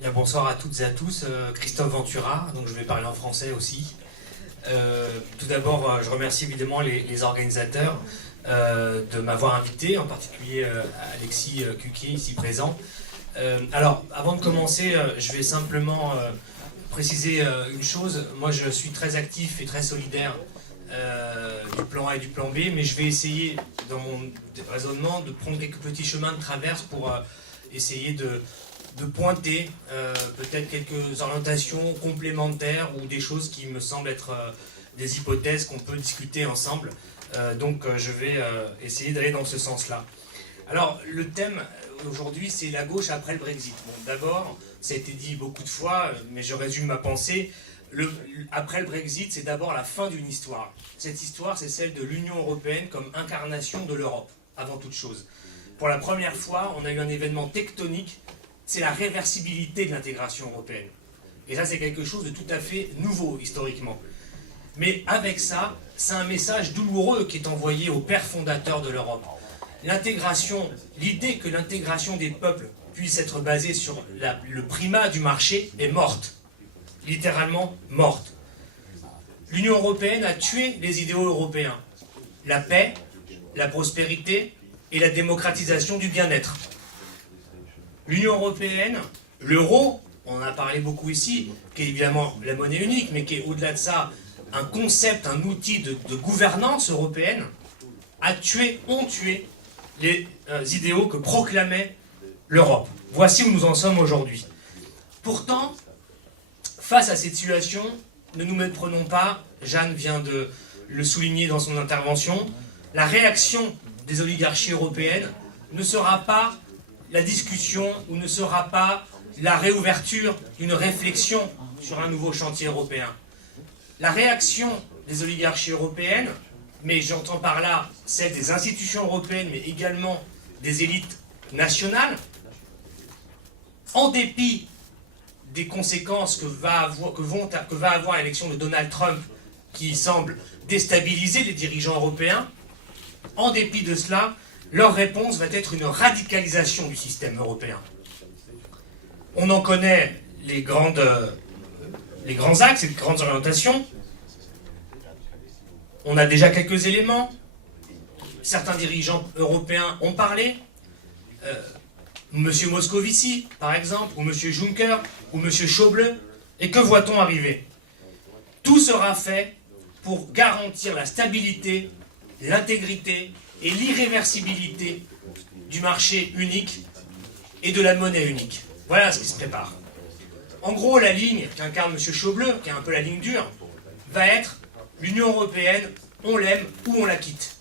Bien, bonsoir à toutes et à tous, Christophe Ventura, donc je vais parler en français aussi. Tout d'abord, je remercie évidemment les organisateurs de m'avoir invité, en particulier Alexis Cuquier, ici présent. Alors, avant de commencer, je vais simplement préciser une chose. Moi, je suis très actif et très solidaire du plan A et du plan B, mais je vais essayer, dans mon raisonnement, de prendre quelques petits chemins de traverse pour essayer de pointer peut-être quelques orientations complémentaires ou des choses qui me semblent être des hypothèses qu'on peut discuter ensemble. Donc je vais essayer d'aller dans ce sens-là. Alors le thème aujourd'hui c'est la gauche après le Brexit. Bon, d'abord, ça a été dit beaucoup de fois, mais je résume ma pensée. Après le Brexit, c'est d'abord la fin d'une histoire. Cette histoire, c'est celle de l'Union européenne comme incarnation de l'Europe, avant toute chose. Pour la première fois, on a eu un événement tectonique, c'est la réversibilité de l'intégration européenne. Et ça, c'est quelque chose de tout à fait nouveau, historiquement. Mais avec ça, c'est un message douloureux qui est envoyé aux pères fondateurs de l'Europe. L'intégration, l'idée que l'intégration des peuples puisse être basée sur le primat du marché est morte. Littéralement morte. L'Union européenne a tué les idéaux européens. La paix, la prospérité et la démocratisation du bien-être. L'Union européenne, l'euro, on en a parlé beaucoup ici, qui est évidemment la monnaie unique, mais qui est au-delà de ça un concept, un outil de gouvernance européenne, ont tué les idéaux que proclamait l'Europe. Voici où nous en sommes aujourd'hui. Pourtant, face à cette situation, ne nous méprenons pas, Jeanne vient de le souligner dans son intervention, la réaction des oligarchies européennes ne sera pas la discussion ou ne sera pas la réouverture d'une réflexion sur un nouveau chantier européen. La réaction des oligarchies européennes, mais j'entends par là celle des institutions européennes, mais également des élites nationales, en dépit des conséquences que va avoir l'élection de Donald Trump, qui semble déstabiliser les dirigeants européens, en dépit de cela, leur réponse va être une radicalisation du système européen. On en connaît les grands axes et les grandes orientations. On a déjà quelques éléments. Certains dirigeants européens ont parlé. Monsieur Moscovici, par exemple, ou Monsieur Juncker, ou Monsieur Schäuble. Et que voit-on arriver? Tout sera fait pour garantir la stabilité, l'intégrité et l'irréversibilité du marché unique et de la monnaie unique. Voilà ce qui se prépare. En gros, la ligne qu'incarne M. Schäuble, qui est un peu la ligne dure, va être l'Union européenne, on l'aime ou on la quitte.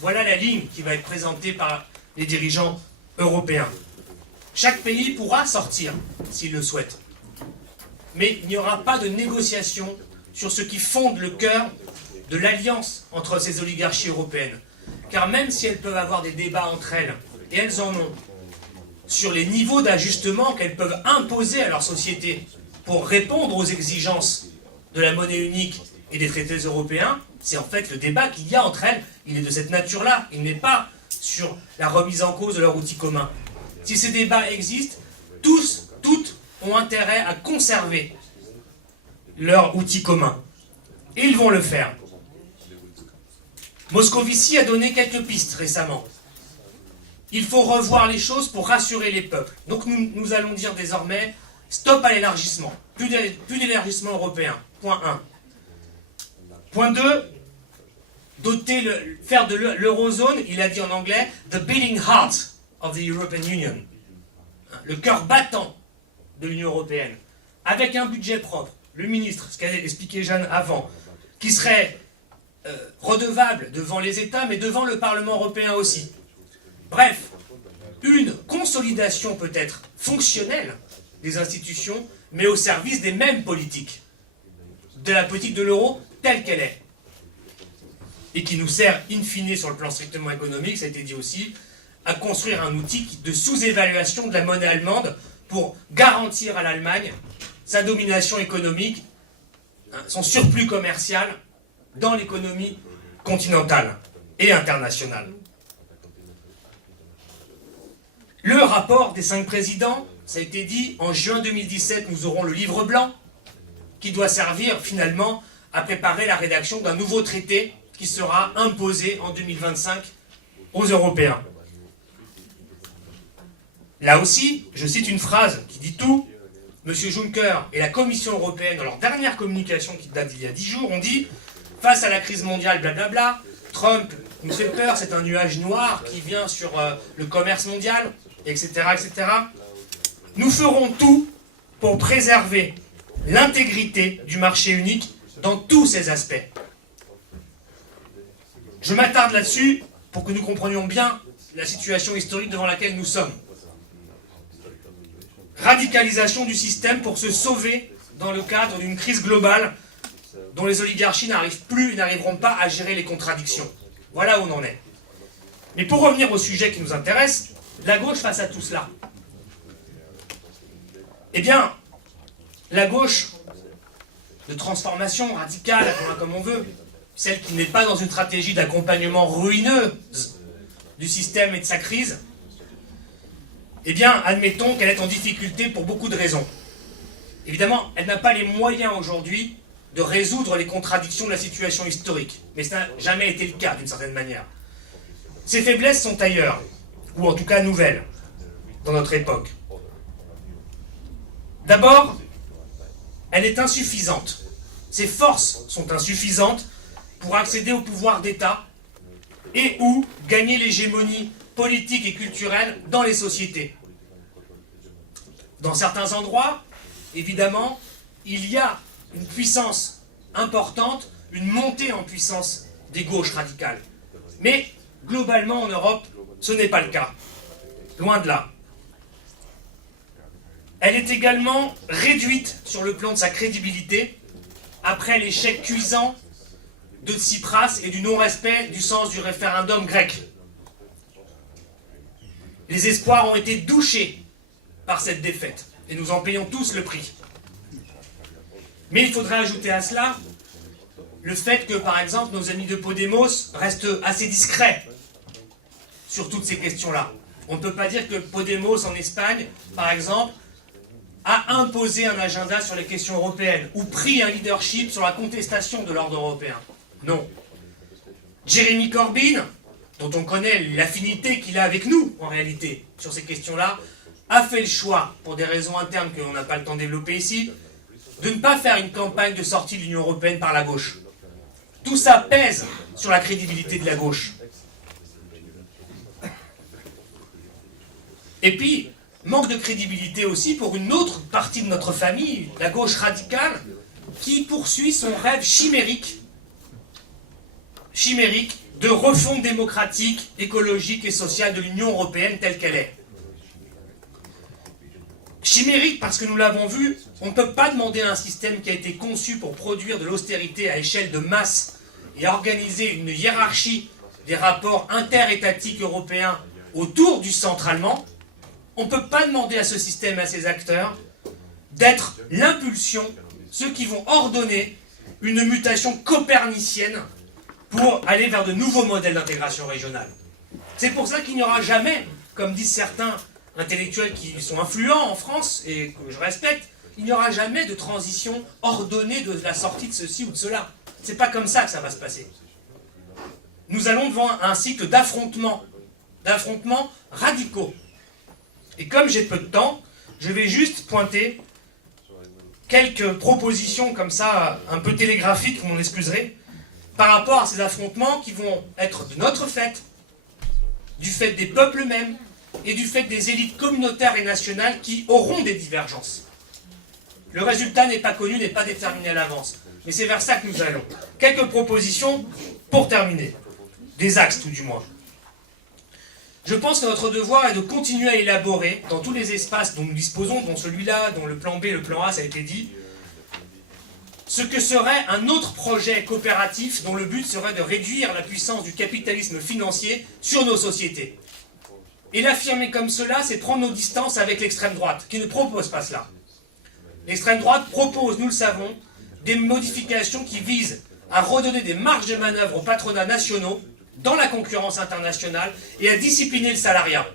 Voilà la ligne qui va être présentée par les dirigeants européens. Chaque pays pourra sortir s'il le souhaite. Mais il n'y aura pas de négociation sur ce qui fonde le cœur de l'alliance entre ces oligarchies européennes. Car même si elles peuvent avoir des débats entre elles, et elles en ont, sur les niveaux d'ajustement qu'elles peuvent imposer à leur société pour répondre aux exigences de la monnaie unique et des traités européens, c'est en fait le débat qu'il y a entre elles, il est de cette nature-là, il n'est pas sur la remise en cause de leur outil commun. Si ces débats existent, toutes ont intérêt à conserver leur outil commun. Et ils vont le faire. Moscovici a donné quelques pistes récemment. Il faut revoir les choses pour rassurer les peuples. Donc nous allons dire désormais stop à l'élargissement. Plus d'élargissement européen. Point 1. Point 2. Faire de l'eurozone, il a dit en anglais, the beating heart of the European Union. Le cœur battant de l'Union européenne. Avec un budget propre. Le ministre, ce qu'a expliqué Jeanne avant, qui serait redevable devant les États, mais devant le Parlement européen aussi. Bref, une consolidation peut-être fonctionnelle des institutions, mais au service des mêmes politiques. De la politique de l'euro telle qu'elle est. Et qui nous sert, in fine, sur le plan strictement économique, ça a été dit aussi, à construire un outil de sous-évaluation de la monnaie allemande pour garantir à l'Allemagne sa domination économique, son surplus commercial dans l'économie continentale et internationale. Le rapport des 5 présidents ça a été dit, en juin 2017, nous aurons le livre blanc, qui doit servir finalement à préparer la rédaction d'un nouveau traité qui sera imposé en 2025 aux Européens. Là aussi, je cite une phrase qui dit tout. M. Juncker et la Commission européenne, dans leur dernière communication qui date d'il y a 10 jours, ont dit « Face à la crise mondiale, blablabla, Trump nous fait peur, c'est un nuage noir qui vient sur le commerce mondial, etc., etc. Nous ferons tout pour préserver l'intégrité du marché unique dans tous ses aspects. » Je m'attarde là-dessus pour que nous comprenions bien la situation historique devant laquelle nous sommes. Radicalisation du système pour se sauver dans le cadre d'une crise globale dont les oligarchies n'arrivent plus et n'arriveront pas à gérer les contradictions. Voilà où on en est. Mais pour revenir au sujet qui nous intéresse, la gauche face à tout cela. Eh bien, la gauche de transformation radicale, appelons-la comme on veut, celle qui n'est pas dans une stratégie d'accompagnement ruineuse du système et de sa crise, eh bien, admettons qu'elle est en difficulté pour beaucoup de raisons. Évidemment, elle n'a pas les moyens aujourd'hui de résoudre les contradictions de la situation historique. Mais ça n'a jamais été le cas, d'une certaine manière. Ses faiblesses sont ailleurs, ou en tout cas nouvelles, dans notre époque. D'abord, elle est insuffisante. Ses forces sont insuffisantes pour accéder au pouvoir d'État et ou gagner l'hégémonie politique et culturelle dans les sociétés. Dans certains endroits, évidemment, il y a une puissance importante, une montée en puissance des gauches radicales. Mais globalement en Europe, ce n'est pas le cas. Loin de là. Elle est également réduite sur le plan de sa crédibilité après l'échec cuisant de Tsipras et du non-respect du sens du référendum grec. Les espoirs ont été douchés par cette défaite, et nous en payons tous le prix. Mais il faudrait ajouter à cela le fait que, par exemple, nos amis de Podemos restent assez discrets sur toutes ces questions-là. On ne peut pas dire que Podemos en Espagne, par exemple, a imposé un agenda sur les questions européennes, ou pris un leadership sur la contestation de l'ordre européen. Non. Jeremy Corbyn, dont on connaît l'affinité qu'il a avec nous, en réalité, sur ces questions-là, a fait le choix, pour des raisons internes qu'on n'a pas le temps de développer ici, de ne pas faire une campagne de sortie de l'Union européenne par la gauche. Tout ça pèse sur la crédibilité de la gauche. Et puis, manque de crédibilité aussi pour une autre partie de notre famille, la gauche radicale, qui poursuit son rêve chimérique de refonte démocratique, écologique et sociale de l'Union européenne telle qu'elle est. Chimérique parce que nous l'avons vu, on ne peut pas demander à un système qui a été conçu pour produire de l'austérité à échelle de masse et organiser une hiérarchie des rapports interétatiques européens autour du centre allemand. On ne peut pas demander à ce système et à ses acteurs d'être l'impulsion, ceux qui vont ordonner une mutation copernicienne pour aller vers de nouveaux modèles d'intégration régionale. C'est pour ça qu'il n'y aura jamais, comme disent certains intellectuels qui sont influents en France et que je respecte, il n'y aura jamais de transition ordonnée de la sortie de ceci ou de cela. C'est pas comme ça que ça va se passer. Nous allons devant un cycle d'affrontements radicaux. Et comme j'ai peu de temps, je vais juste pointer quelques propositions comme ça, un peu télégraphiques, vous m'en excuserez, par rapport à ces affrontements qui vont être de notre fait, du fait des peuples eux-mêmes, et du fait des élites communautaires et nationales qui auront des divergences. Le résultat n'est pas connu, n'est pas déterminé à l'avance. Mais c'est vers ça que nous allons. Quelques propositions pour terminer. Des axes tout du moins. Je pense que notre devoir est de continuer à élaborer, dans tous les espaces dont nous disposons, dont celui-là, dont le plan B, le plan A, ça a été dit, ce que serait un autre projet coopératif dont le but serait de réduire la puissance du capitalisme financier sur nos sociétés. Et l'affirmer comme cela, c'est prendre nos distances avec l'extrême droite, qui ne propose pas cela. L'extrême droite propose, nous le savons, des modifications qui visent à redonner des marges de manœuvre aux patronats nationaux dans la concurrence internationale et à discipliner le salariat.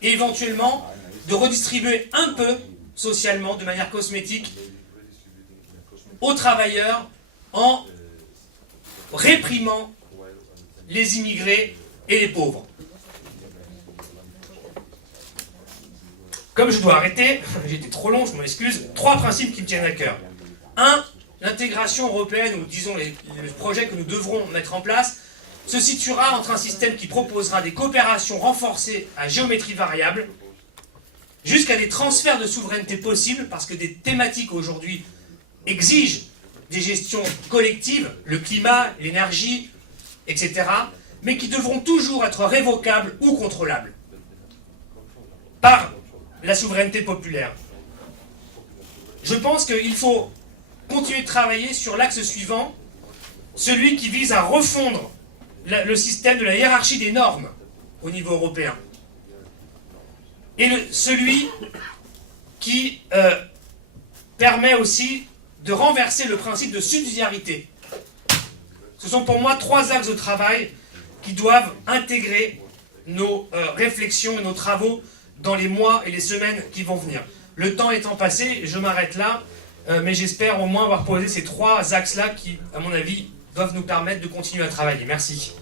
Et éventuellement, de redistribuer un peu socialement, de manière cosmétique, aux travailleurs en réprimant les immigrés et les pauvres. Comme je dois arrêter, j'ai été trop long, je m'en excuse, 3 principes qui me tiennent à cœur. 1. L'intégration européenne, ou disons les projets que nous devrons mettre en place, se situera entre un système qui proposera des coopérations renforcées à géométrie variable, jusqu'à des transferts de souveraineté possibles, parce que des thématiques aujourd'hui exigent des gestions collectives, le climat, l'énergie, etc., mais qui devront toujours être révocables ou contrôlables par la souveraineté populaire. Je pense qu'il faut continuer de travailler sur l'axe suivant, celui qui vise à refondre le système de la hiérarchie des normes au niveau européen. Et celui qui permet aussi de renverser le principe de subsidiarité. Ce sont pour moi 3 axes de travail qui doivent intégrer nos réflexions et nos travaux dans les mois et les semaines qui vont venir. Le temps étant passé, je m'arrête là, mais j'espère au moins avoir posé ces 3 axes-là qui, à mon avis, doivent nous permettre de continuer à travailler. Merci.